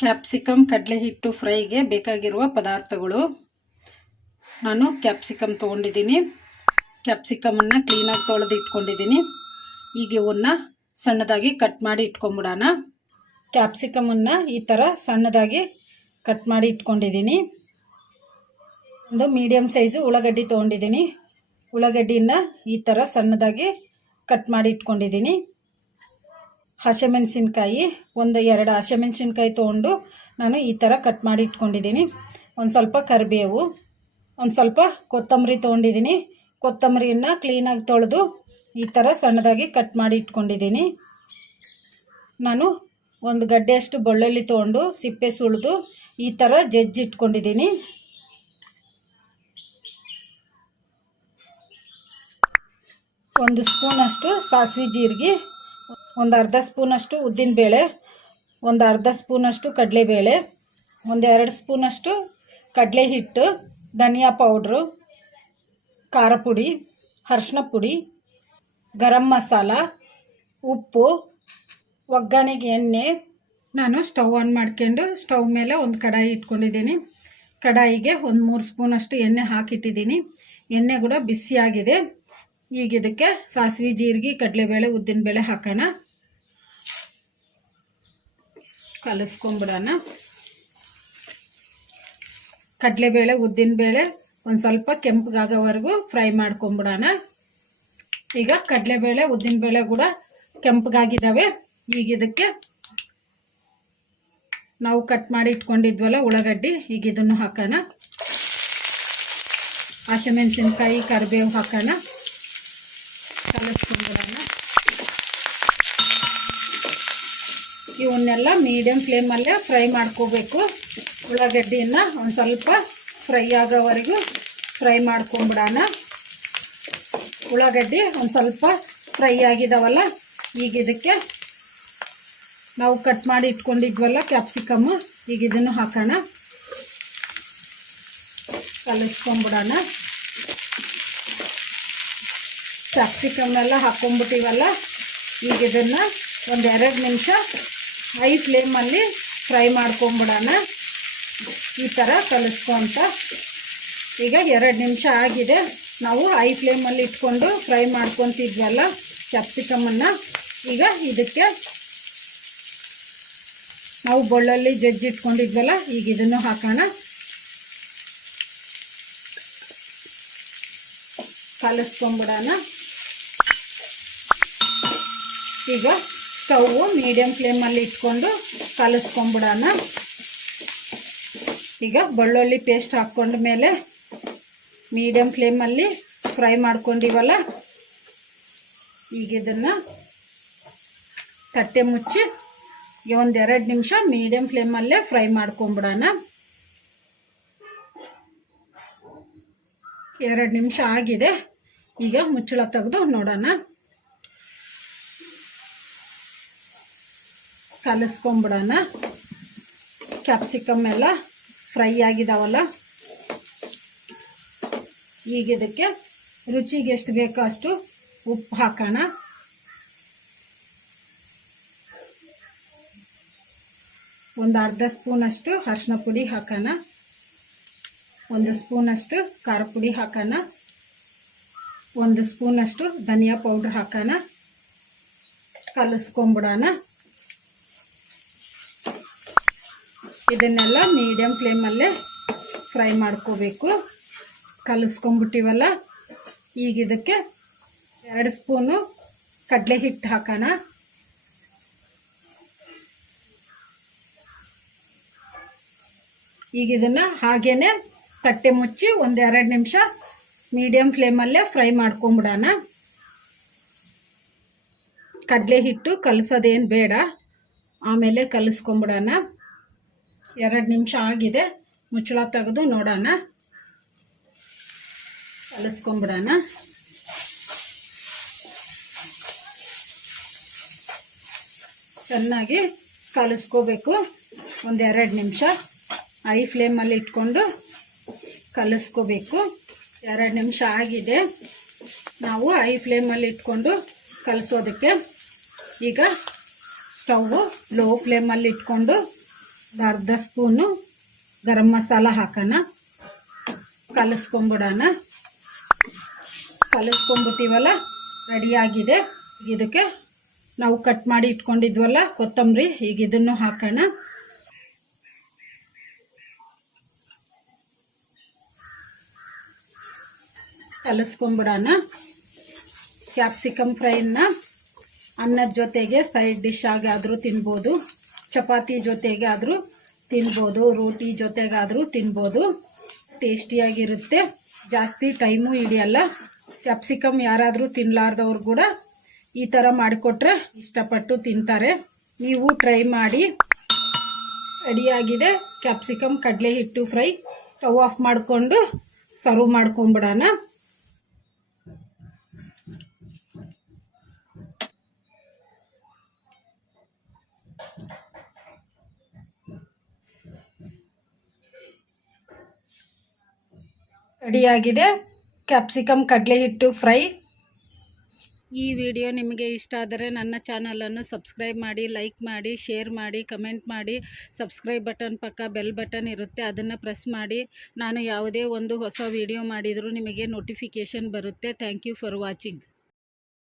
Capsicum ಕಡಲೆ ಹಿಟ್ಟು ಫ್ರೈಗೆ ಬೇಕಾಗಿರುವ ಪದಾರ್ಥಗಳು. ನಾನು ಕ್ಯಾಪ್ಸಿಕಮ್ ತೊಗೊಂಡಿದ್ದೀನಿ. ಕ್ಯಾಪ್ಸಿಕಮನ್ನು ಕ್ಲೀನಾಗಿ ತೊಳೆದು ಇಟ್ಕೊಂಡಿದ್ದೀನಿ. ಈಗ ಇವನ್ನ ಸಣ್ಣದಾಗಿ ಕಟ್ ಮಾಡಿ ಇಟ್ಕೊಂಬಿಡೋಣ. ಕ್ಯಾಪ್ಸಿಕಮನ್ನು ಈ ಥರ ಸಣ್ಣದಾಗಿ ಕಟ್ ಮಾಡಿ ಇಟ್ಕೊಂಡಿದ್ದೀನಿ. ಒಂದು ಮೀಡಿಯಮ್ ಸೈಜು ಉಳ್ಳಾಗಡ್ಡಿ ತೊಗೊಂಡಿದ್ದೀನಿ. ಉಳ್ಳಾಗಡ್ಡಿನ ಈ ಥರ ಸಣ್ಣದಾಗಿ ಕಟ್ ಮಾಡಿ ಇಟ್ಕೊಂಡಿದ್ದೀನಿ. ಹಸಿಮೆಣಸಿನ್ಕಾಯಿ ಒಂದು 2 ಹಸಿಮೆಣಸಿನ್ಕಾಯಿ ತೊಗೊಂಡು ನಾನು ಈ ಥರ ಕಟ್ ಮಾಡಿ ಇಟ್ಕೊಂಡಿದ್ದೀನಿ. ಒಂದು ಸ್ವಲ್ಪ ಕರಿಬೇವು, ಒಂದು ಸ್ವಲ್ಪ ಕೊತ್ತಂಬರಿ ತೊಗೊಂಡಿದ್ದೀನಿ. ಕೊತ್ತಂಬರಿನ ಕ್ಲೀನಾಗಿ ತೊಳೆದು ಈ ಥರ ಸಣ್ಣದಾಗಿ ಕಟ್ ಮಾಡಿ ಇಟ್ಕೊಂಡಿದ್ದೀನಿ. ನಾನು ಒಂದು ಗಡ್ಡೆಯಷ್ಟು ಬೆಳ್ಳುಳ್ಳಿ ತೊಗೊಂಡು ಸಿಪ್ಪೆ ಸುಳಿದು ಈ ಥರ ಜಜ್ಜಿ ಇಟ್ಕೊಂಡಿದ್ದೀನಿ. ಒಂದು ಸ್ಪೂನಷ್ಟು ಸಾಸಿವೆ ಜೀರಿಗೆ, ಒಂದು ಅರ್ಧ ಸ್ಪೂನಷ್ಟು ಉದ್ದಿನಬೇಳೆ, ಒಂದು ಅರ್ಧ ಸ್ಪೂನಷ್ಟು ಕಡಲೆಬೇಳೆ, ಒಂದು 2 ಸ್ಪೂನಷ್ಟು ಕಡಲೆ ಹಿಟ್ಟು, ಧನಿಯಾ ಪೌಡ್ರು, ಖಾರ ಪುಡಿ, ಅರಿಶಿನ ಪುಡಿ, ಗರಂ ಮಸಾಲ, ಉಪ್ಪು, ಒಗ್ಗರಣೆಗೆ ಎಣ್ಣೆ. ನಾನು ಸ್ಟವ್ ಆನ್ ಮಾಡ್ಕೊಂಡು ಸ್ಟವ್ ಮೇಲೆ ಒಂದು ಕಡಾಯಿ ಇಟ್ಕೊಂಡಿದ್ದೀನಿ. ಕಡಾಯಿಗೆ ಒಂದು 3 ಸ್ಪೂನಷ್ಟು ಎಣ್ಣೆ ಹಾಕಿಟ್ಟಿದ್ದೀನಿ. ಎಣ್ಣೆ ಕೂಡ ಬಿಸಿಯಾಗಿದೆ. ಈಗ ಇದಕ್ಕೆ ಸಾಸಿವೆ ಜೀರಿಗೆ ಕಡಲೆಬೇಳೆ ಉದ್ದಿನಬೇಳೆ ಹಾಕೋಣ. ಕಲಿಸ್ಕೊಂಬಿಡೋಣ. ಕಡಲೆಬೇಳೆ ಉದ್ದಿನಬೇಳೆ ಒಂದು ಸ್ವಲ್ಪ ಕೆಂಪಗಾಗೋವರೆಗೂ ಫ್ರೈ ಮಾಡ್ಕೊಂಬಿಡೋಣ. ಈಗ ಕಡಲೆಬೇಳೆ ಉದ್ದಿನಬೇಳೆ ಕೂಡ ಕೆಂಪಗಾಗಿದ್ದಾವೆ. ಈಗ ಇದಕ್ಕೆ ನಾವು ಕಟ್ ಮಾಡಿ ಇಟ್ಕೊಂಡಿದ್ವಲ್ಲ ಉಳ್ಳಾಗಡ್ಡಿ, ಈಗ ಇದನ್ನು ಹಾಕೋಣ. ಹಸಿಮೆಣಸಿನ್ಕಾಯಿ ಕರಿಬೇವು ಹಾಕೋಣ. ಕಲಿಸ್ಕೊಂಬಿಡೋಣ. ಇವನ್ನೆಲ್ಲ ಮೀಡಿಯಮ್ ಫ್ಲೇಮಲ್ಲೇ ಫ್ರೈ ಮಾಡ್ಕೋಬೇಕು. ಉಳ್ಳಾಗಡ್ಡಿನ ಒಂದು ಸ್ವಲ್ಪ ಫ್ರೈ ಆಗೋವರೆಗೂ ಫ್ರೈ ಮಾಡ್ಕೊಂಬಿಡೋಣ. ಉಳ್ಳಾಗಡ್ಡಿ ಒಂದು ಸ್ವಲ್ಪ ಫ್ರೈ ಆಗಿದಾವಲ್ಲ, ಈಗ ಇದಕ್ಕೆ ನಾವು ಕಟ್ ಮಾಡಿ ಇಟ್ಕೊಂಡಿದ್ವಲ್ಲ ಕ್ಯಾಪ್ಸಿಕಮ್ಮು, ಈಗ ಇದನ್ನು ಹಾಕೋಣ. ಕಲಿಸ್ಕೊಂಬಿಡೋಣ. ಕ್ಯಾಪ್ಸಿಕಮ್ನೆಲ್ಲ ಹಾಕ್ಕೊಂಬಿಟ್ಟಿವಲ್ಲ, ಈಗ ಇದನ್ನು ಒಂದು 2 ನಿಮಿಷ ಹೈ ಫ್ಲೇಮಲ್ಲಿ ಫ್ರೈ ಮಾಡ್ಕೊಂಬಿಡೋಣ. ಈ ಥರ ಕಲಿಸ್ಕೊಂತ ಈಗ 2 ನಿಮಿಷ ಆಗಿದೆ. ನಾವು ಹೈ ಫ್ಲೇಮಲ್ಲಿ ಇಟ್ಕೊಂಡು ಫ್ರೈ ಮಾಡ್ಕೊತಿದ್ವಲ್ಲ ಕ್ಯಾಪ್ಸಿಕಮನ್ನು, ಈಗ ಇದಕ್ಕೆ ನಾವು ಬೆಳ್ಳುಳ್ಳಿ ಜಜ್ಜಿ ಇಟ್ಕೊಂಡಿದ್ವಲ್ಲ, ಈಗ ಇದನ್ನು ಹಾಕೋಣ. ಕಲಿಸ್ಕೊಂಬಿಡೋಣ. ಈಗ ಸ್ಟವ್ ಮೀಡಿಯಮ್ ಫ್ಲೇಮಲ್ಲಿ ಇಟ್ಕೊಂಡು ಕಲಿಸ್ಕೊಂಬಿಡೋಣ. ಈಗ ಬೆಳ್ಳುಳ್ಳಿ ಪೇಸ್ಟ್ ಹಾಕ್ಕೊಂಡ ಮೇಲೆ ಮೀಡಿಯಮ್ ಫ್ಲೇಮಲ್ಲಿ ಫ್ರೈ ಮಾಡ್ಕೊಂಡಿವಲ್ಲ, ಈಗ ಇದನ್ನು ತಟ್ಟೆ ಮುಚ್ಚಿ ಒಂದು 2 ನಿಮಿಷ ಮೀಡಿಯಮ್ ಫ್ಲೇಮಲ್ಲೇ ಫ್ರೈ ಮಾಡ್ಕೊಂಬಿಡೋಣ. 2 ನಿಮಿಷ ಆಗಿದೆ. ಈಗ ಮುಚ್ಚಳ ತೆಗೆದು ನೋಡೋಣ. ಕಲಿಸ್ಕೊಂಬಿಡೋಣ. ಕ್ಯಾಪ್ಸಿಕಮ್ ಎಲ್ಲ ಫ್ರೈ ಆಗಿದಾವಲ್ಲ, ಈಗ ಇದಕ್ಕೆ ರುಚಿಗೆ ಎಷ್ಟು ಬೇಕೋ ಅಷ್ಟು ಉಪ್ಪು ಹಾಕೋಣ. ಒಂದು ಅರ್ಧ ಸ್ಪೂನಷ್ಟು ಅರಿಶಿನ ಪುಡಿ ಹಾಕೋಣ. 1 ಸ್ಪೂನಷ್ಟು ಖಾರ ಪುಡಿ ಹಾಕೋಣ. 1 ಸ್ಪೂನಷ್ಟು ಧನಿಯಾ ಪೌಡ್ರ್ ಹಾಕೋಣ. ಕಲಿಸ್ಕೊಂಬಿಡೋಣ. ಇದನ್ನೆಲ್ಲ ಮೀಡಿಯಮ್ ಫ್ಲೇಮಲ್ಲೇ ಫ್ರೈ ಮಾಡ್ಕೋಬೇಕು. ಕಲಿಸ್ಕೊಂಬಿಟ್ಟಿವಲ್ಲ, ಈಗ ಇದಕ್ಕೆ 2 ಸ್ಪೂನು ಕಡಲೆ ಹಿಟ್ಟು ಹಾಕೋಣ. ಈಗ ಇದನ್ನು ಹಾಗೇನೆ ತಟ್ಟೆ ಮುಚ್ಚಿ ಒಂದು 2 ನಿಮಿಷ ಮೀಡಿಯಮ್ ಫ್ಲೇಮಲ್ಲೇ ಫ್ರೈ ಮಾಡ್ಕೊಂಬಿಡೋಣ. ಕಡಲೆ ಹಿಟ್ಟು ಕಲಸೋದೇನು ಬೇಡ, ಆಮೇಲೆ ಕಲಿಸ್ಕೊಂಬಿಡೋಣ. 2 ನಿಮಿಷ ಆಗಿದೆ. ಮುಚ್ಚಳ ತೆಗೆದು ನೋಡೋಣ. ಕಲಿಸ್ಕೊಂಬಿಡೋಣ. ಚೆನ್ನಾಗಿ ಕಲಿಸ್ಕೋಬೇಕು. ಒಂದು 2 ನಿಮಿಷ ಹೈ ಫ್ಲೇಮಲ್ಲಿ ಇಟ್ಕೊಂಡು ಕಲಿಸ್ಕೋಬೇಕು. 2 ನಿಮಿಷ ಆಗಿದೆ. ನಾವು ಹೈ ಫ್ಲೇಮಲ್ಲಿ ಇಟ್ಕೊಂಡು ಕಲಿಸೋದಕ್ಕೆ ಈಗ ಸ್ಟವ್ ಲೋ ಫ್ಲೇಮಲ್ಲಿ ಇಟ್ಕೊಂಡು ಅರ್ಧ ಸ್ಪೂನು ಗರಂ ಮಸಾಲ ಹಾಕೋಣ. ಕಲಿಸ್ಕೊಂಬಿಡೋಣ. ಕಲಿಸ್ಕೊಂಬಿಟ್ಟಿವಲ್ಲ, ರೆಡಿಯಾಗಿದೆ. ಇದಕ್ಕೆ ನಾವು ಕಟ್ ಮಾಡಿ ಇಟ್ಕೊಂಡಿದ್ವಲ್ಲ ಕೊತ್ತಂಬರಿ, ಈಗ ಇದನ್ನು ಹಾಕೋಣ. ಕಲಿಸ್ಕೊಂಬಿಡೋಣ. ಕ್ಯಾಪ್ಸಿಕಮ್ ಫ್ರೈನ ಅನ್ನದ ಜೊತೆಗೆ ಸೈಡ್ ಡಿಶ್ ಆಗಾದರೂ ತಿನ್ಬೋದು, ಚಪಾತಿ ಜೊತೆಗೆ ಆದರೂ ತಿನ್ಬೋದು, ರೋಟಿ ಜೊತೆಗಾದರೂ ತಿನ್ಬೋದು. ಟೇಸ್ಟಿಯಾಗಿರುತ್ತೆ, ಜಾಸ್ತಿ ಟೈಮು ಹಿಡಿಯಲ್ಲ. ಕ್ಯಾಪ್ಸಿಕಮ್ ಯಾರಾದರೂ ತಿನ್ನಲಾರ್ದವ್ರು ಕೂಡ ಈ ಥರ ಮಾಡಿಕೊಟ್ರೆ ಇಷ್ಟಪಟ್ಟು ತಿಂತಾರೆ. ನೀವು ಟ್ರೈ ಮಾಡಿ. ರೆಡಿಯಾಗಿದೆ ಕ್ಯಾಪ್ಸಿಕಮ್ ಕಡಲೆ ಹಿಟ್ಟು ಫ್ರೈ. ಸ್ಟವ್ ಆಫ್ ಮಾಡಿಕೊಂಡು ಸರ್ವ್ ಮಾಡ್ಕೊಂಬಿಡೋಣ. ರೆಡಿಯಾಗಿದೆ ಕ್ಯಾಪ್ಸಿಕಮ್ ಕಡಲೆ ಹಿಟ್ಟು ಫ್ರೈ. ಈ ವಿಡಿಯೋ ನಿಮಗೆ ಇಷ್ಟ ಆದರೆ ನನ್ನ ಚಾನಲನ್ನು ಸಬ್ಸ್ಕ್ರೈಬ್ ಮಾಡಿ, ಲೈಕ್ ಮಾಡಿ, ಶೇರ್ ಮಾಡಿ, ಕಮೆಂಟ್ ಮಾಡಿ. ಸಬ್ಸ್ಕ್ರೈಬ್ ಬಟನ್ ಪಕ್ಕ ಬೆಲ್ ಬಟನ್ ಇರುತ್ತೆ, ಅದನ್ನು ಪ್ರೆಸ್ ಮಾಡಿ. ನಾನು ಯಾವುದೇ ಒಂದು ಹೊಸ ವಿಡಿಯೋ ಮಾಡಿದರೂ ನಿಮಗೆ ನೋಟಿಫಿಕೇಷನ್ ಬರುತ್ತೆ. Thank you for watching.